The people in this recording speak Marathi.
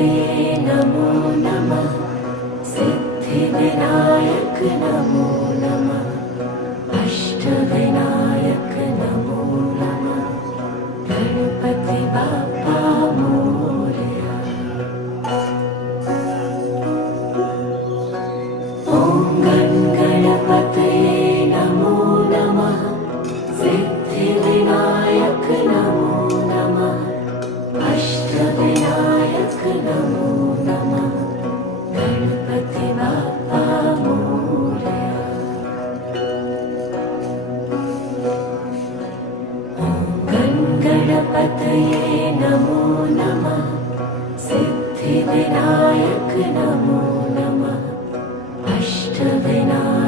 गणपतये नमो नमः। सिद्धिविनायक नमो नमः। अष्टविनायक नमो नमः। गणपति बाप्पा मोरया। ॐ गणपतये नमो नमः। सिद्धिविनायक नमो नमः। अष्टविनायक नमो नमः। गणपति बाप्पा मोरया। गणपतये नमो नमः। सिद्धिविनायक नमो नमः। अष्टविनायक